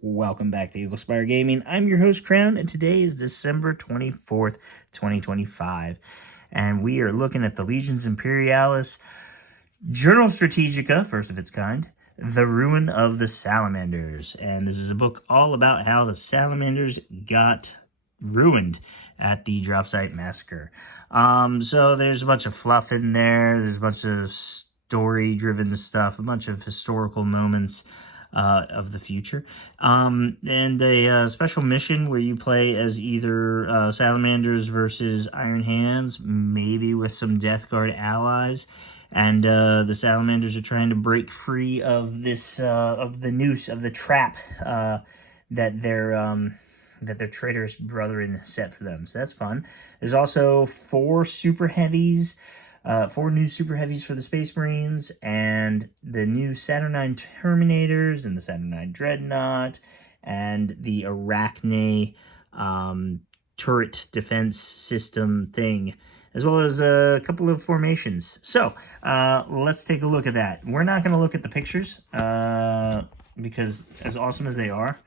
Welcome back to Eagle Spire Gaming. I'm your host, Crown, and today is December 24th, 2025. And we are looking at the Legions Imperialis, Jounal Strategica, first of its kind, the Ruin of the Salamanders. And this is a book all about how the Salamanders got ruined at the drop site massacre. So there's a bunch of fluff in there. There's a bunch of story-driven stuff, a bunch of historical moments of the future, and a special mission where you play as either Salamanders versus Iron Hands, maybe with some Death Guard allies, and the Salamanders are trying to break free of this of the noose, of the trap that their traitorous brethren set for them. So that's fun. There's also four super heavies. Four new super heavies for the Space Marines, and the new Saturnine Terminators, and the Saturnine Dreadnought, and the Araknae turret defense system thing, as well as a couple of formations. So, let's take a look at that. We're not going to look at the pictures, because as awesome as they are,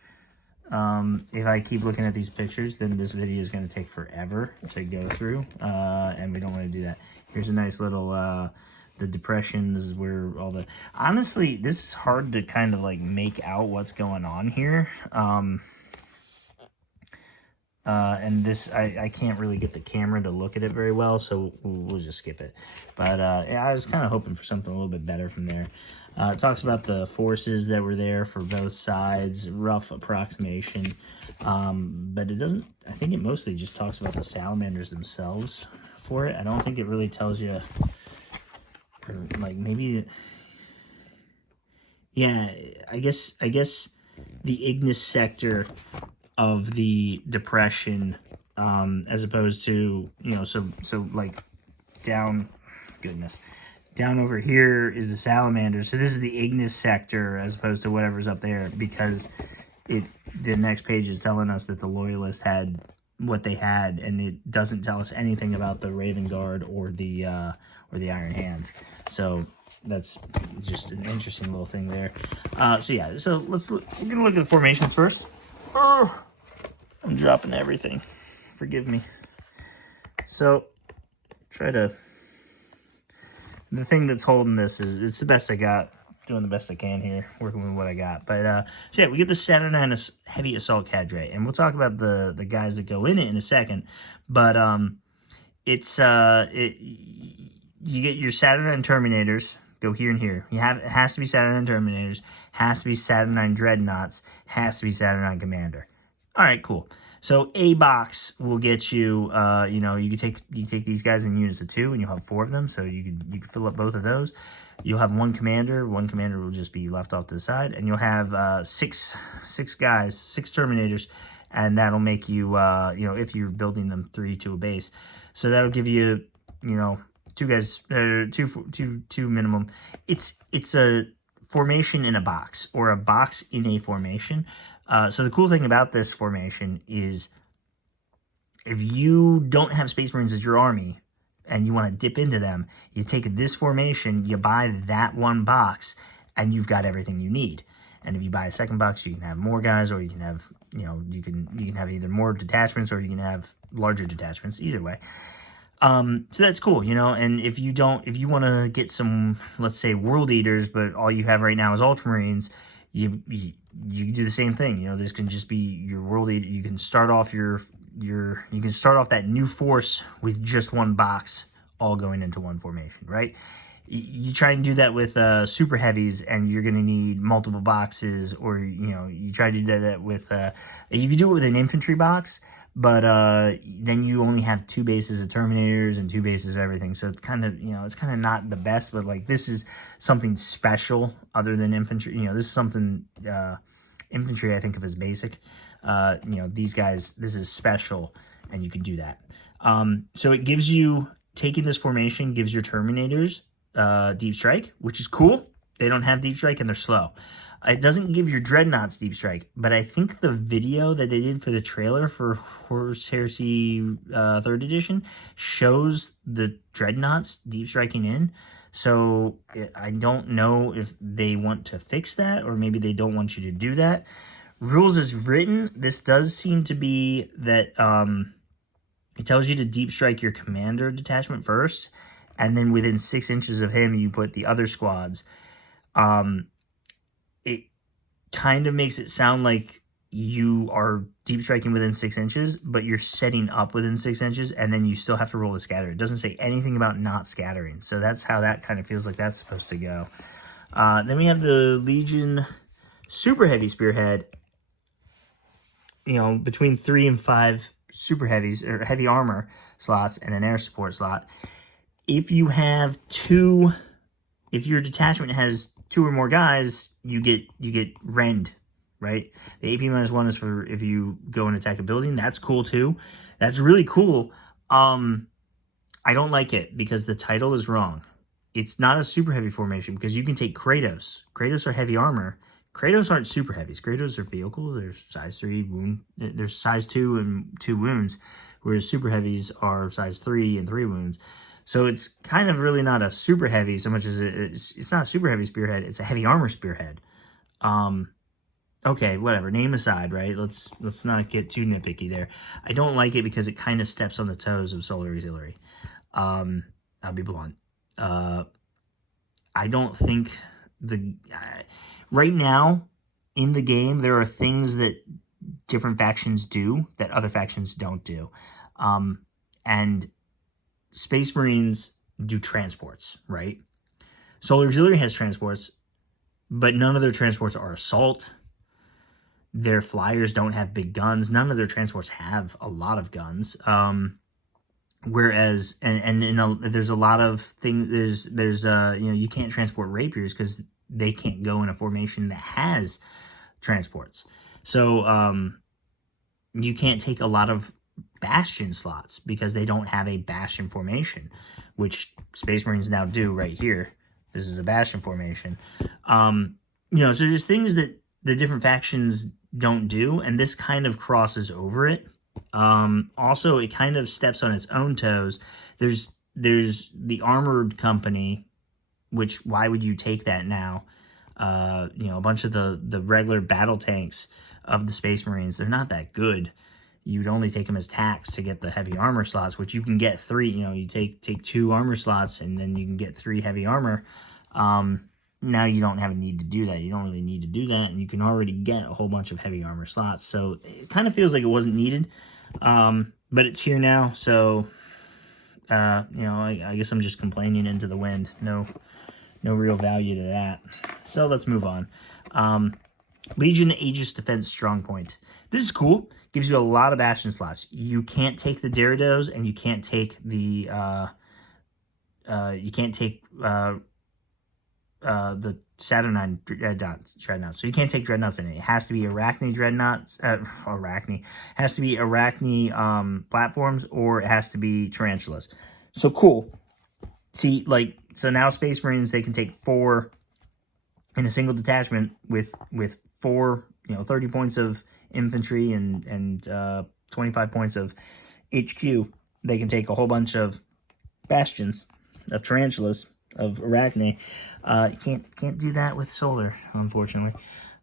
if I keep looking at these pictures, then this video is going to take forever to go through, and we don't want to do that. Here's a nice little, the depression. This is where all the, honestly, this is hard to kind of like make out what's going on here. And this, I can't really get the camera to look at it very well, so we'll just skip it. But yeah, I was kind of hoping for something a little bit better from there. It talks about the forces that were there for both sides, rough approximation. But it doesn't, I think it mostly just talks about the Salamanders themselves for it. I don't think it really tells you, or like maybe, yeah, I guess the Ignis sector of the depression, as opposed to, you know, so like down, goodness, down over here is the Salamanders. So this is the Ignis sector as opposed to whatever's up there, because the next page is telling us that the Loyalists had what they had, and it doesn't tell us anything about the Raven Guard or the Iron Hands. So that's just an interesting little thing there. So yeah, so we're gonna look at the formations first. I'm dropping everything. Forgive me. So, the thing that's holding this is, it's the best I got. Doing the best I can here, working with what I got. But, so yeah, we get the Saturnine Heavy Assault Cadre, and we'll talk about the guys that go in it in a second. But, you get your Saturnine Terminators, go here and here. It has to be Saturnine Terminators, has to be Saturnine Dreadnoughts, has to be Saturnine Commander. All right, cool. So a box will get you, you know, you take these guys in units of 2, and you'll have 4 of them. So you can fill up both of those. You'll have one commander. One commander will just be left off to the side, and you'll have six guys, 6 Terminators, and that'll make you, you know, if you're building them 3 to a base. So that'll give you, you know, 2 guys, two minimum. It's a formation in a box, or a box in a formation. So the cool thing about this formation is, if you don't have Space Marines as your army and you want to dip into them, you take this formation, you buy that one box, and you've got everything you need. And if you buy a second box, you can have more guys, or you can have, you know, you can have either more detachments, or you can have larger detachments. Either way. So that's cool, you know. And if you want to get some, let's say, World Eaters, but all you have right now is Ultramarines, you can do the same thing. You know, this can just be your World Eater. You can start off you can start off that new force with just one box, all going into one formation, right? You try and do that with super heavies, and you're going to need multiple boxes. Or, you know, you try to do that with you can do it with an infantry box, but then you only have 2 bases of Terminators and 2 bases of everything. So it's kind of, you know, it's kind of not the best, but like, this is something special other than infantry. You know, this is something, infantry I think of as basic. You know, these guys, this is special, and you can do that. So it gives you, taking this formation gives your Terminators deep strike, which is cool. They don't have deep strike, and they're slow. It doesn't give your Dreadnoughts deep strike, but I think the video that they did for the trailer for Horus Heresy 3rd edition shows the Dreadnoughts deep striking in. So I don't know if they want to fix that, or maybe they don't want you to do that. rules as written, this does seem to be that it tells you to deep strike your commander detachment first, and then within 6 inches of him, you put the other squads. It kind of makes it sound like you are deep striking within 6 inches, but you're setting up within 6 inches, and then you still have to roll the scatter. It doesn't say anything about not scattering, so that's how that kind of feels like that's supposed to go. Then we have the Legion Super Heavy Spearhead. You know, between 3 and 5 super heavies or heavy armor slots and an air support slot. If you have two, if your detachment has 2 or more guys, you get rend, right? The AP -1 is for if you go and attack a building. That's cool too. That's really cool. I don't like it because the title is wrong. It's not a super heavy formation because you can take Kratos. Kratos are heavy armor. Kratos aren't super heavies. Kratos are vehicles. There's size 3 wound. There's size 2 and 2 wounds, whereas super heavies are size 3 and 3 wounds. So it's kind of really not a super heavy so much as it's not a super heavy spearhead. It's a heavy armor spearhead. Okay, whatever. Name aside, right? Let's not get too nitpicky there. I don't like it because it kind of steps on the toes of Solar Auxiliary. I'll be blunt. I don't think right now in the game there are things that different factions do that other factions don't do, and Space Marines do transports, right? Solar Auxiliary has transports, but none of their transports are assault. Their flyers don't have big guns. None of their transports have a lot of guns. Whereas, there's a lot of things. There's you can't transport rapiers because they can't go in a formation that has transports. So you can't take a lot of bastion slots because they don't have a bastion formation, which Space Marines now do right here. This is a bastion formation. So there's things that the different factions don't do, and this kind of crosses over it. Also, it kind of steps on its own toes. There's the Armored Company, which why would you take that now? A bunch of the regular battle tanks of the Space Marines, they're not that good. You'd only take them as tax to get the heavy armor slots, which you can get 3. You take 2 armor slots, and then you can get 3 heavy armor. Now you don't have a need to do that. You don't really need to do that, and you can already get a whole bunch of heavy armor slots. So it kind of feels like it wasn't needed, but it's here now. So I guess I'm just complaining into the wind. No real value to that. So let's move on. Legion Aegis Defense Strongpoint. This is cool. Gives you a lot of bastion slots. You can't take the Deridos, and you can't take the Saturnine dreadnoughts. So you can't take dreadnoughts in it. It has to be Araknae dreadnoughts. Araknae has to be Araknae platforms, or it has to be tarantulas. So cool. See, so now Space Marines, they can take 4 in a single detachment with 4, 30 points of infantry and 25 points of HQ. They can take a whole bunch of bastions, of tarantulas, of Araknae. You can't do that with Solar, unfortunately.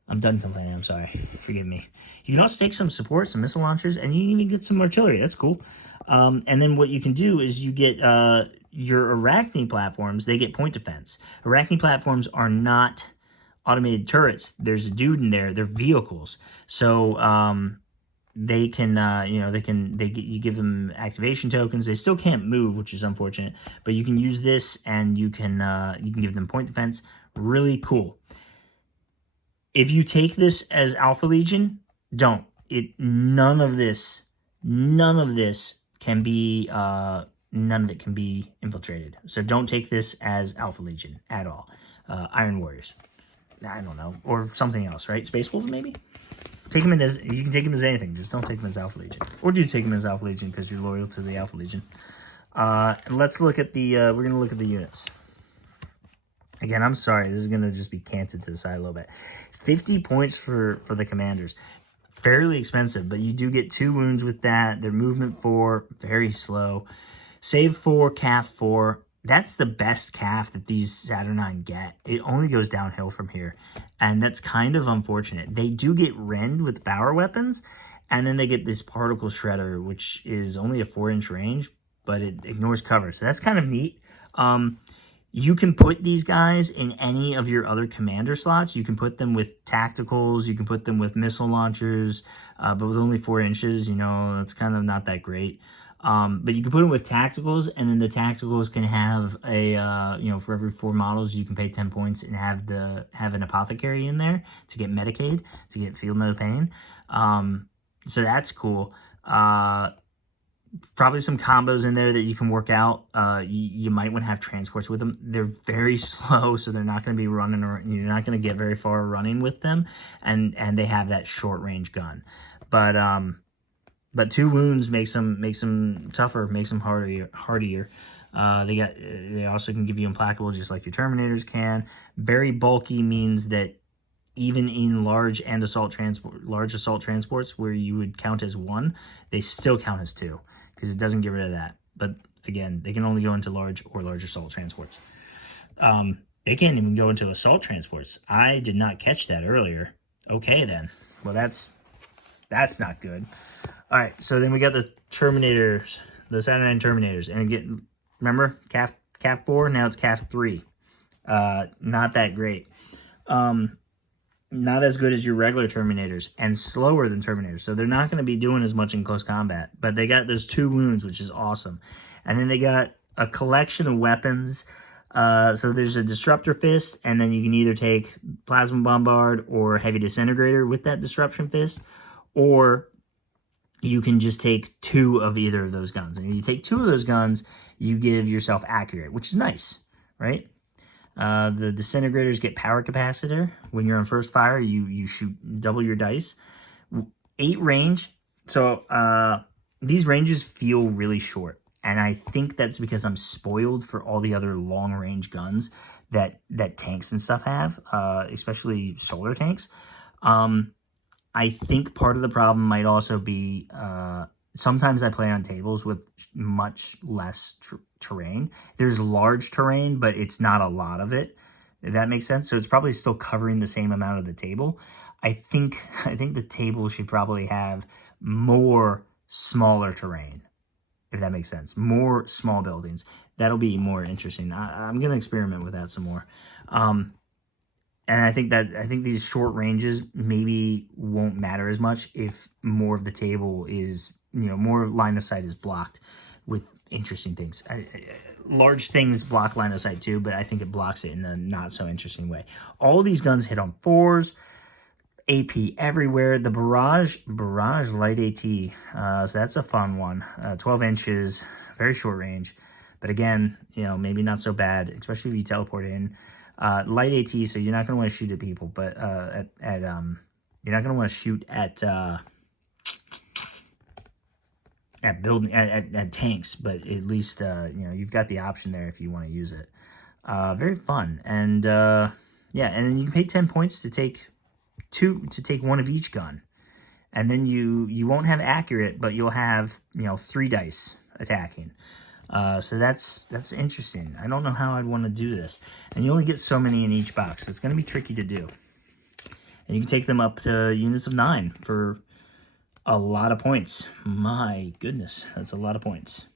I'm done complaining. I'm sorry. Forgive me. You can also take some support, some missile launchers, and you can even get some artillery. That's cool. And then what you can do is you get your Araknae platforms. They get point defense. Araknae platforms are not automated turrets. There's a dude in there. They're vehicles. So they can, you give them activation tokens. They still can't move, which is unfortunate. But you can use this, and you can give them point defense. Really cool. If you take this as Alpha Legion, don't. None of this can be none of it can be infiltrated. So don't take this as Alpha Legion at all. Iron Warriors, I don't know, or something else, right? Space Wolf maybe. You can take him as anything. Just don't take him as Alpha Legion, or do take him as Alpha Legion because you're loyal to the Alpha Legion. And let's look at the. We're gonna look at the units. Again, I'm sorry. This is gonna just be canted to the side a little bit. 50 points for the commanders. Fairly expensive, but you do get 2 wounds with that. Their movement 4, very slow. Save 4, CAF 4. that's the best calf that these Saturnine get. It only goes downhill from here, and that's kind of unfortunate. They do get rend with power weapons, and then they get this particle shredder, which is only a 4-inch range, but it ignores cover. So that's kind of neat. You can put these guys in any of your other commander slots. You can put them with tacticals. You can put them with missile launchers, but with only 4 inches, you know, it's kind of not that great. But you can put them with tacticals, and then the tacticals can have a, you know, for every 4 models, you can pay 10 points and have an apothecary in there to get Medicaid, to get Feel No Pain. So that's cool. Probably some combos in there that you can work out. You might want to have transports with them. They're very slow, so they're not going to be running, or you're not going to get very far running with them. And they have that short range gun, but 2 wounds makes them tougher, makes them hardier. They also can give you implacable, just like your Terminators can. Very bulky means that even in large assault transports where you would count as 1, they still count as 2 because it doesn't get rid of that. But again, they can only go into large or large assault transports. They can't even go into assault transports. I did not catch that earlier. Okay, then. Well, that's not good. All right, so then we got the Terminators, the Saturnine Terminators, and again, remember CAF 4. Now it's CAF 3. Not that great. Not as good as your regular Terminators, and slower than Terminators. So they're not going to be doing as much in close combat. But they got those 2 wounds, which is awesome. And then they got a collection of weapons. So there's a Disruptor Fist, and then you can either take Plasma Bombard or Heavy Disintegrator with that Disruption Fist, or you can just take 2 of either of those guns. And if you take 2 of those guns, you give yourself Accurate, which is nice, right? The Disintegrators get Power Capacitor. When you're on first fire, you shoot double your dice. 8 range. So these ranges feel really short. And I think that's because I'm spoiled for all the other long-range guns that tanks and stuff have, especially solar tanks. I think part of the problem might also be sometimes I play on tables with much less terrain. There's large terrain, but it's not a lot of it, if that makes sense. So it's probably still covering the same amount of the table. I think the table should probably have more smaller terrain, if that makes sense. More small buildings. That'll be more interesting. I'm going to experiment with that some more. And I think these short ranges maybe won't matter as much if more of the table is, you know, more line of sight is blocked with interesting things. Large things block line of sight too, but I think it blocks it in a not so interesting way. All of these guns hit on 4s, AP everywhere. The Barrage Light AT, so that's a fun one. 12 inches, very short range, but again, you know, maybe not so bad, especially if you teleport in. Light AT, so you're not going to want to shoot at people, but you're not going to want to shoot at tanks, but at least you know, you've got the option there if you want to use it. Very fun. And yeah, and then you can pay 10 points to take 1 of each gun, and then you won't have Accurate, but you'll have, you know, 3 dice attacking. So that's interesting. I don't know how I'd want to do this. And you only get so many in each box, so it's going to be tricky to do. And you can take them up to units of 9 for a lot of points. My goodness, that's a lot of points.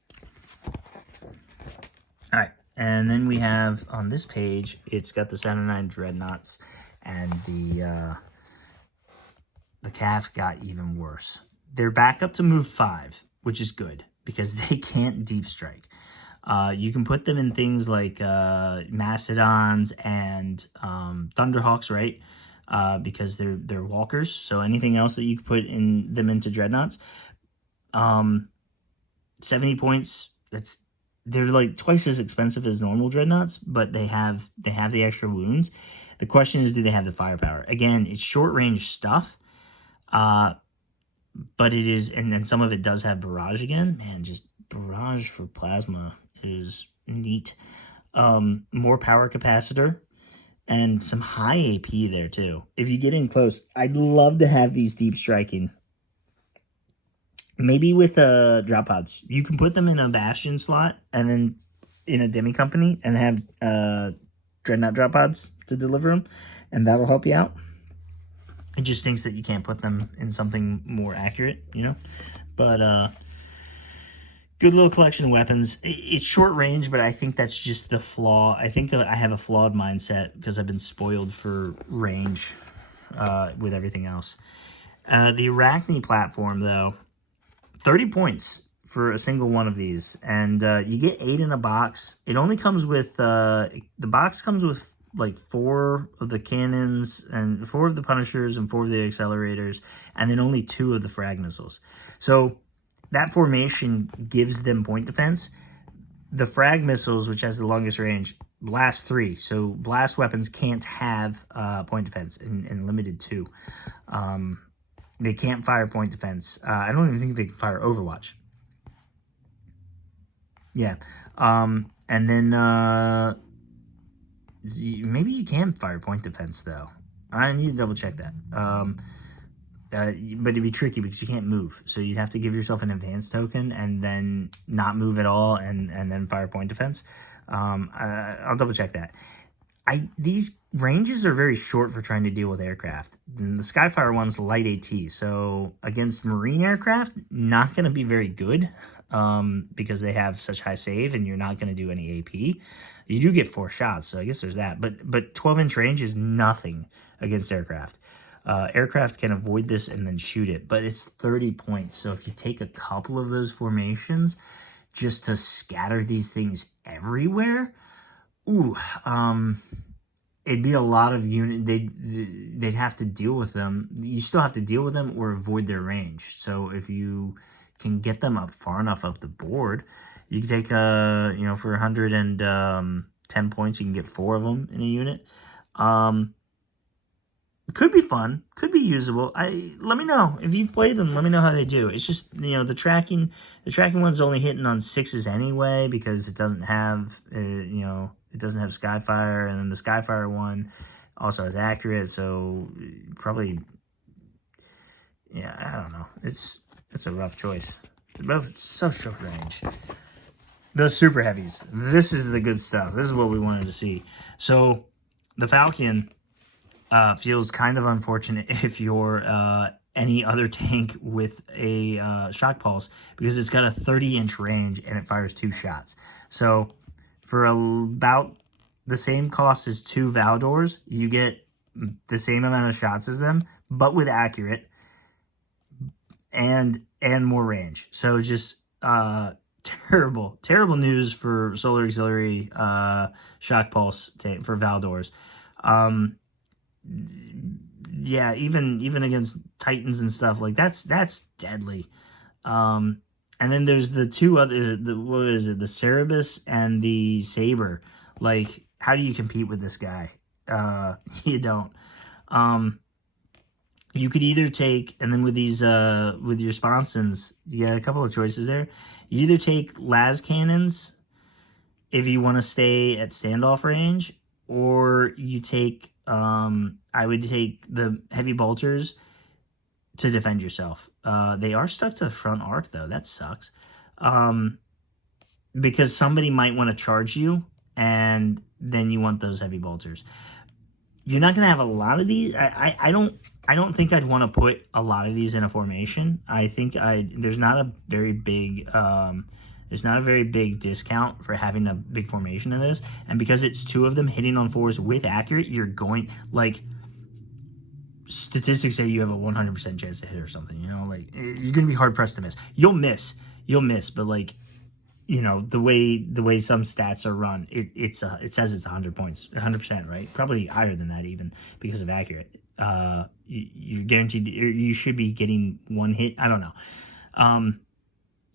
All right, and then we have on this page, it's got the Saturnine Dreadnoughts, and the calf got even worse. They're back up to move 5, which is good, because they can't deep strike. You can put them in things like Mastodons and Thunderhawks, right? Because they're walkers. So anything else that you could put them into Dreadnoughts. 70 points. They're like twice as expensive as normal Dreadnoughts, but they have the extra wounds. The question is, do they have the firepower? Again, it's short range stuff. But it is, and then some of it does have Barrage again. Man, just Barrage for Plasma is neat. More Power Capacitor and some high AP there too. If you get in close, I'd love to have these deep striking. Maybe with drop pods. You can put them in a Bastion slot and then in a demi company and have dreadnought drop pods to deliver them, and that'll help you out. It just thinks that you can't put them in something more accurate, you know. But good little collection of weapons. It's short range, but I think that's just the flaw. I think I have a flawed mindset because I've been spoiled for range with everything else. The Araknae platform, though, 30 points for a single one of these, and you get 8 in a box. It only comes with the box comes with like 4 of the cannons and 4 of the Punishers and 4 of the accelerators, and then only 2 of the frag missiles. So that formation gives them point defense. The frag missiles, which has the longest range, blast 3. So blast weapons can't have point defense and limited 2. They can't fire point defense. I don't even think they can fire Overwatch. Yeah. And then maybe you can fire point defense, though. I need to double check that. But it'd be tricky because you can't move. So you'd have to give yourself an advanced token and then not move at all and then fire point defense. I'll double check that. These ranges are very short for trying to deal with aircraft. And the Skyfire one's light AT, so against marine aircraft, not going to be very good because they have such high save and you're not going to do any AP. You do get 4 shots, so I guess there's that. But 12-inch range is nothing against aircraft. Aircraft can avoid this and then shoot it, but it's 30 points. So if you take a couple of those formations just to scatter these things everywhere, ooh, it'd be a lot of unit. They'd have to deal with them. You still have to deal with them or avoid their range. So if you can get them up far enough up the board, you can take for 110 points, you can get 4 of them in a unit. Could be fun, could be usable. Let me know if you've played them. Let me know how they do. It's just the tracking one's only hitting on 6s anyway because it doesn't have it doesn't have Skyfire, and then the Skyfire one also has accurate. So probably, I don't know. It's a rough choice. It's so short range. The super heavies. This is the good stuff. This is what we wanted to see. So the Falcon feels kind of unfortunate if you're any other tank with a shock pulse because it's got a 30-inch range and it fires 2 shots. So for about the same cost as 2 Valdors, you get the same amount of shots as them, but with accurate and more range. So just terrible news for Solar Auxiliary shock pulse for Valdors. Yeah, even against Titans and stuff, like that's deadly. And then there's the 2 other, what is it, the Cerberus and the Saber. Like, how do you compete with this guy? You don't. You could either take, and then with these with your sponsons, you got a couple of choices there. You either take las cannons if you want to stay at standoff range, or you take I would take the heavy bolters to defend yourself. They are stuck to the front arc, though. That sucks. Because somebody might want to charge you, and then you want those heavy bolters. You're not going to have a lot of these. I don't think I'd want to put a lot of these in a formation. I think there's not a very big discount for having a big formation of this. And because it's 2 of them hitting on 4s with accurate, you're going, like, statistics say you have a 100% chance to hit or something, like, you're going to be hard pressed to miss. You'll miss, but like, the way some stats are run, it says it's 100 points, 100%, right? Probably higher than that even because of accurate. You're guaranteed, you should be getting 1 hit. I don't know.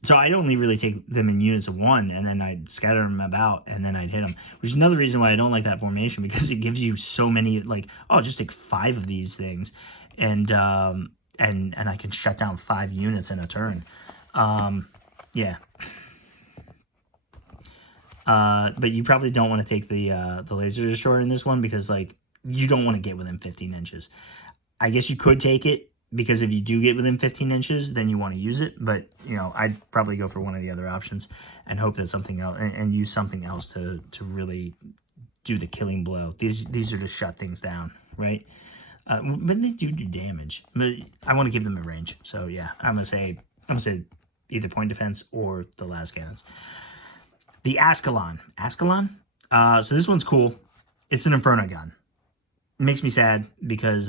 So I'd only really take them in units of 1, and then I'd scatter them about, and then I'd hit them. Which is another reason why I don't like that formation, because it gives you so many, like, oh, just take 5 of these things, and I can shut down 5 units in a turn. Yeah. But you probably don't want to take the laser destroyer in this one, because, like, you don't want to get within 15 inches. I guess you could take it because if you do get within 15 inches, then you want to use it. But, you know, I'd probably go for one of the other options and hope that something else, and use something else to really do the killing blow. These are to shut things down, right? But they do damage. But I want to keep them in range. So yeah, I'm gonna say either point defense or the las cannons. The Ascalon. So this one's cool. It's an Inferno gun. It makes me sad because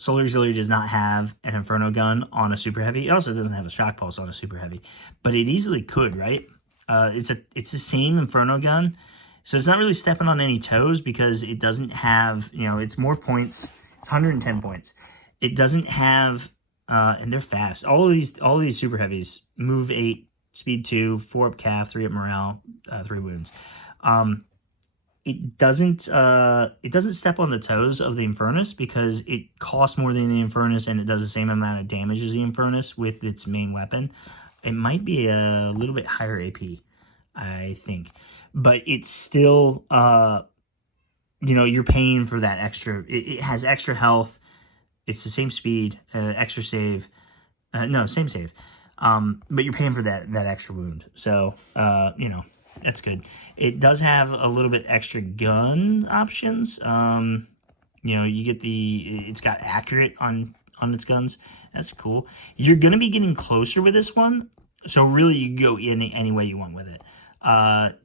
Solar Auxiliary does not have an Inferno gun on a Super Heavy. It also doesn't have a Shock Pulse on a Super Heavy, but it easily could, right? It's the same Inferno gun, so it's not really stepping on any toes because it doesn't have, you know, it's more points. It's 110 points. It doesn't have, and they're fast. All of these Super Heavies move 8, speed 2, 4 up calf, 3 up morale, 3 wounds. It doesn't step on the toes of the Infernus because it costs more than the Infernus and it does the same amount of damage as the Infernus with its main weapon. It might be a little bit higher AP, I think, but it's still, you know, you're paying for that extra. It has extra health. It's the same speed, extra save. No, same save. But you're paying for that extra wound. So, you know, that's good. It does have a little bit extra gun options. You know, you get it's got accurate on its guns. That's cool. You're going to be getting closer with this one. So really you can go any way you want with it.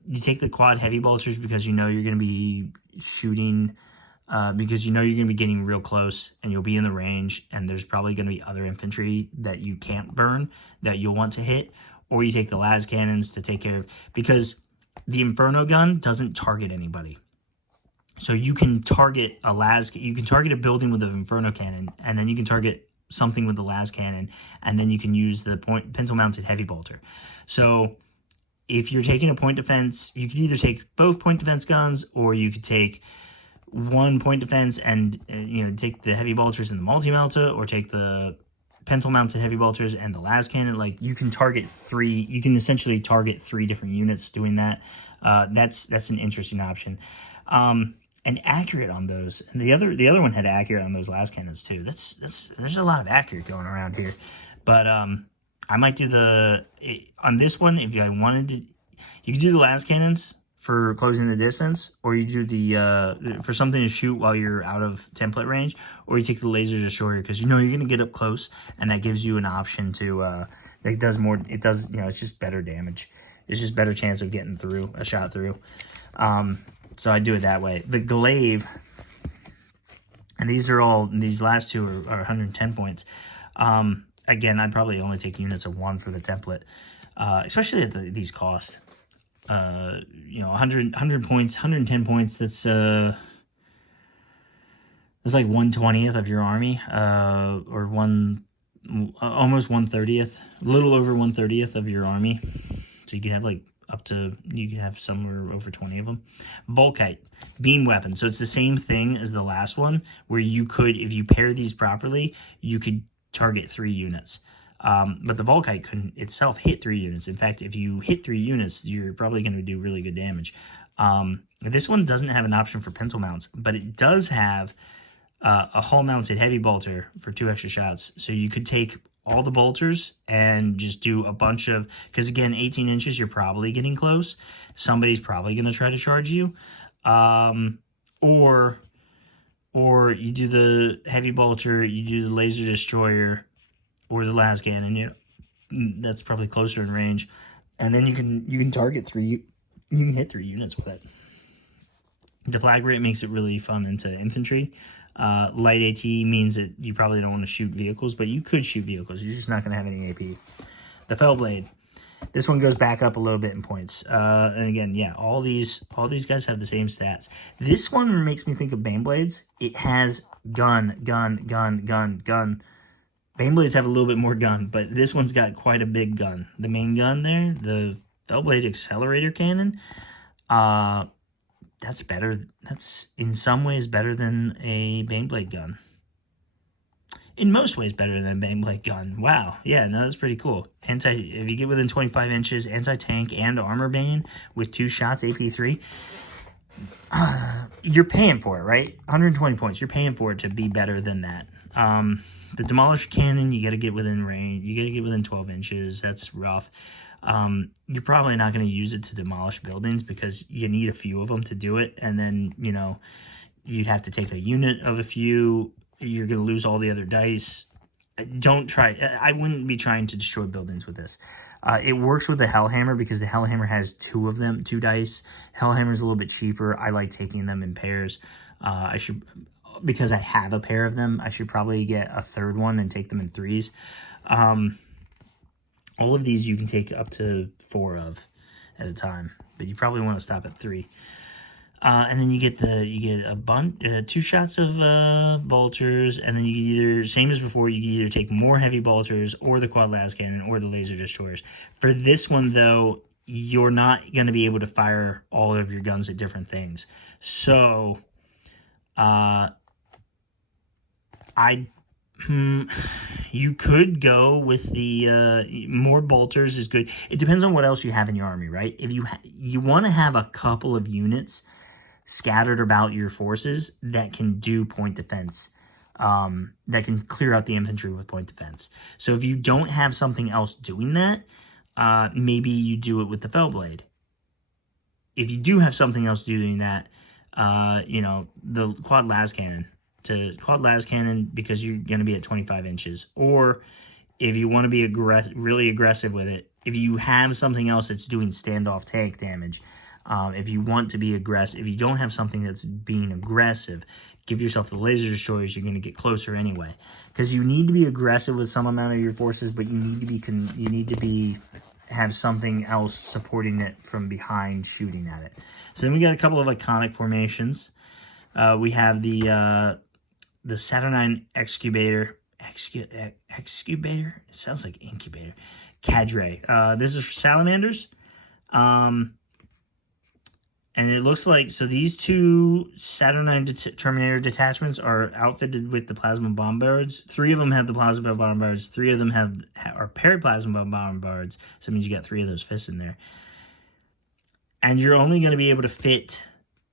You take the quad heavy bolters because you know you're going to be shooting, because you know you're going to be getting real close and you'll be in the range, and there's probably going to be other infantry that you can't burn that you'll want to hit. Or you take the las cannons to take care of, because the Inferno gun doesn't target anybody. So you can target you can target a building with an Inferno cannon, and then you can target something with the las cannon, and then you can use the pintle mounted heavy bolter. So if you're taking a point defense, you could either take both point defense guns, or you could take one point defense and you know, take the heavy bolters and the multi-melta, or take the pintle mounted heavy bolters and the las cannon. Like, you can target 3, you can essentially target 3 different units doing that. That's an interesting option. And accurate on those. And the other one had accurate on those las cannons too. There's a lot of accurate going around here. But I might do on this one, if I wanted to, you could do the las cannons for closing the distance, or you do the for something to shoot while you're out of template range, or you take the laser destroyer because you know you're gonna get up close, and that gives you an option to it does, you know, it's just better damage. It's just better chance of getting through a shot through. So I do it that way. The glaive, and these last two are 110 points. Again, I'd probably only take units of 1 for the template, especially at these costs. You know, 100 points, 110 points, that's like 1/20th of your army, or almost 1/30th, a little over 1/30th of your army. So you can have like you can have somewhere over 20 of them. Volkite, beam weapon. So it's the same thing as the last one, where you could, if you pair these properly, you could target 3 units. But the Volkite couldn't itself hit 3 units. In fact, if you hit 3 units, you're probably going to do really good damage. This one doesn't have an option for pintle mounts, but it does have a hull-mounted heavy bolter for 2 extra shots. So you could take all the bolters and just do a bunch of, because again, 18 inches, you're probably getting close. Somebody's probably going to try to charge you. Or you do the heavy bolter, you do the laser destroyer, or the las cannon. You know, that's probably closer in range, and then you can target 3. You can hit 3 units with it. The flag rate makes it really fun into infantry. Light AT means that you probably don't want to shoot vehicles, but you could shoot vehicles. You're just not going to have any AP. The Fellblade. This one goes back up a little bit in points. And again, yeah, all these guys have the same stats. This one makes me think of Baneblades. It has gun. Baneblades have a little bit more gun, but this one's got quite a big gun. The main gun there, the Fellblade Accelerator Cannon, that's better. That's in some ways better than a Baneblade gun. In most ways better than a Baneblade gun. Wow. Yeah, no, that's pretty cool. If you get within 25 inches, anti-tank and armor bane with 2 shots, AP3, you're paying for it, right? 120 points. You're paying for it to be better than that. The demolisher cannon, you got to get within range. You got to get within 12 inches. That's rough. You're probably not going to use it to demolish buildings because you need a few of them to do it. And then, you know, you'd have to take a unit of a few. You're going to lose all the other dice. Don't try. I wouldn't be trying to destroy buildings with this. It works with the Hellhammer because the Hellhammer has 2 of them, 2 dice. Hellhammer's a little bit cheaper. I like taking them in pairs. I should, because I have a pair of them, I should probably get a 3rd one and take them in 3s. All of these you can take up to 4 of at a time, but you probably want to stop at 3. And then you get a bunch, 2 shots of bolters, and then you either, same as before, you can either take more heavy bolters or the quad las cannon or the laser destroyers. For this one though, you're not going to be able to fire all of your guns at different things. So, you could go with the more bolters is good. It depends on what else you have in your army, right? If you want to have a couple of units scattered about your forces that can do point defense, that can clear out the infantry with point defense. So if you don't have something else doing that, maybe you do it with the Fellblade. If you do have something else doing that, you know, the quad las cannon. To quad las cannon because you're going to be at 25 inches. Or if you want to be really aggressive with it, if you have something else that's doing standoff tank damage, if you want to be aggressive, if you don't have something that's being aggressive, give yourself the laser destroyers. You're going to get closer anyway, because you need to be aggressive with some amount of your forces, but you need to be have something else supporting it from behind, shooting at it. So then we got a couple of iconic formations. We have the Saturnine Excubator. Excubator? It sounds like incubator. Cadre. This is for Salamanders. And it looks like, so these 2 Saturnine Terminator detachments are outfitted with the plasma bombards. 3 of them have the plasma bombards. 3 of them are paired plasma bombards. So it means you got 3 of those fists in there. And you're only going to be able to fit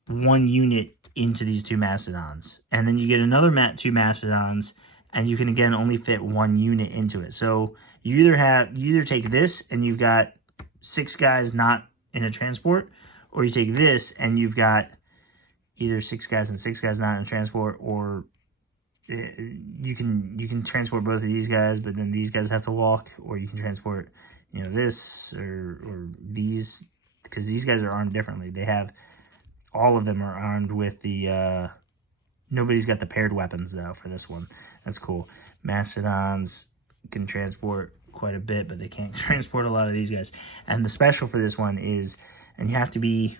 1 unit into these 2 Mastodons. And then you get another 2 Mastodons, and you can again only fit 1 unit into it. So you either take this and you've got 6 guys not in a transport, or you take this and you've got either 6 guys and 6 guys not in a transport, or you can transport both of these guys, but then these guys have to walk, or you can transport, you know, this or these, because these guys are armed differently. They have, all of them are armed with the, nobody's got the paired weapons though for this one. That's cool. Mastodons can transport quite a bit, but they can't transport a lot of these guys. And the special for this one is, and you have to be,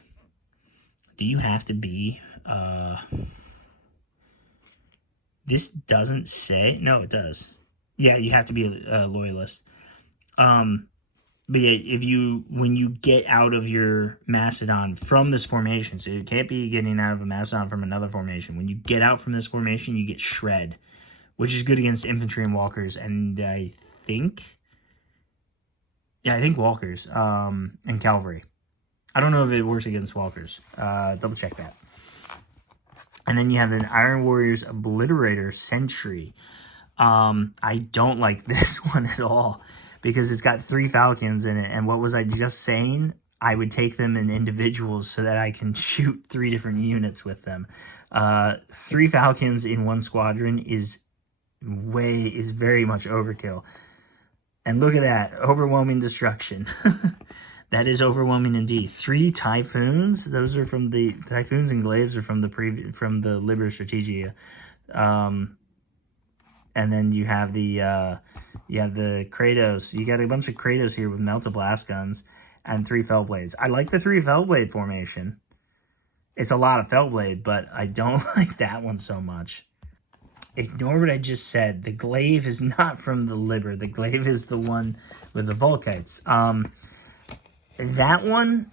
do you have to be, this doesn't say, no, it does. Yeah, you have to be a loyalist. But yeah, when you get out of your Mastodon from this formation, so it can't be getting out of a Mastodon from another formation. When you get out from this formation, you get Shred, which is good against infantry and walkers, and I think walkers, and cavalry. I don't know if it works against walkers. Double check that. And then you have the Iron Warriors Obliterator Sentry. I don't like this one at all, because it's got 3 Falcons in it. And what was I just saying? I would take them in individuals so that I can shoot 3 different units with them. 3 Falcons in 1 squadron is very much overkill. And look at that, overwhelming destruction. That is overwhelming indeed. 3 Typhoons. Those are from the Typhoons and Glaives are from the Liber Strategica. And then you have the Kratos. You got a bunch of Kratos here with melted blast guns and 3 Fellblades. I like the 3 Fellblade formation. It's a lot of Fellblade, but I don't like that one so much. Ignore what I just said. The Glaive is not from the Liber. The Glaive is the one with the Volkites. That one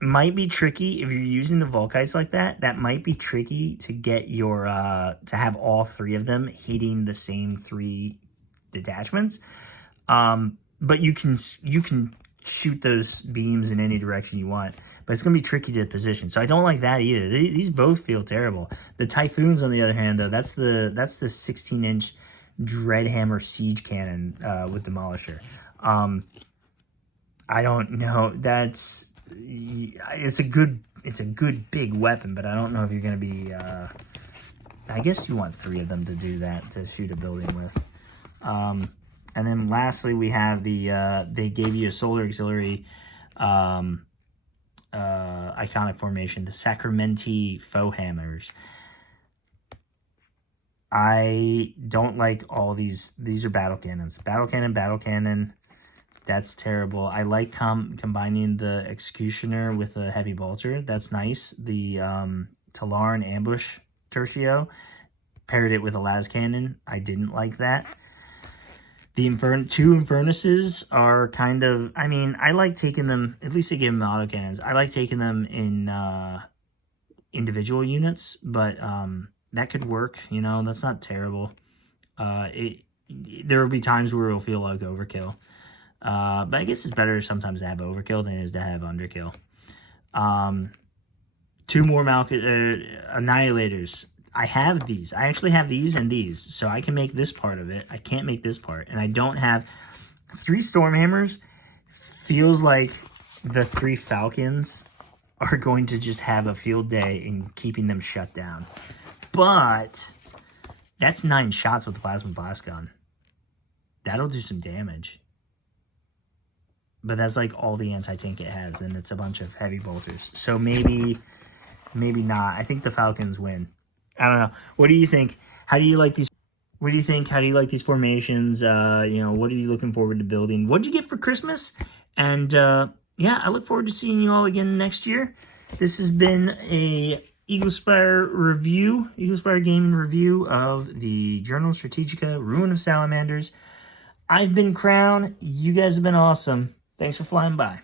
might be tricky if you're using the Volkites like that. That might be tricky to get your to have all 3 of them hitting the same 3 detachments. But you can shoot those beams in any direction you want. But it's going to be tricky to position. So I don't like that either. These both feel terrible. The Typhoons, on the other hand, though, that's the 16-inch Dreadhammer siege cannon with Demolisher. I don't know. It's a good big weapon, but I don't know if you're going to be... I guess you want 3 of them to do that, to shoot a building with. And then lastly, we have the, they gave you a Solar Auxiliary iconic formation, the Sacramenti Foe Hammers. I don't like all these. These are battle cannons. Battle cannon. That's terrible. I like combining the Executioner with a Heavy Bolter. That's nice. The Talaran Ambush Tertio, paired it with a las cannon. I didn't like that. The two Infernuses are kind of, I mean, I like taking them, at least they give them the autocannons. I like taking them in individual units, but that could work, you know, that's not terrible. There will be times where it'll feel like overkill. But I guess it's better sometimes to have overkill than it is to have underkill. 2 more Annihilators. I have these. I actually have these and these. So I can make this part of it. I can't make this part. And I don't have 3 Stormhammers. Feels like the 3 Falcons are going to just have a field day in keeping them shut down. But that's 9 shots with the Plasma Blast Gun. That'll do some damage. But that's like all the anti-tank it has. And it's a bunch of heavy bolters. So maybe not. I think the Falcons win. I don't know. What do you think? How do you like these? What do you think? How do you like these formations? You know, what are you looking forward to building? What'd you get for Christmas? And yeah, I look forward to seeing you all again next year. This has been a Eaglespire review, Eaglespire Gaming review of the Jounal Strategica Ruin of Salamanders. I've been Crown. You guys have been awesome. Thanks for flying by.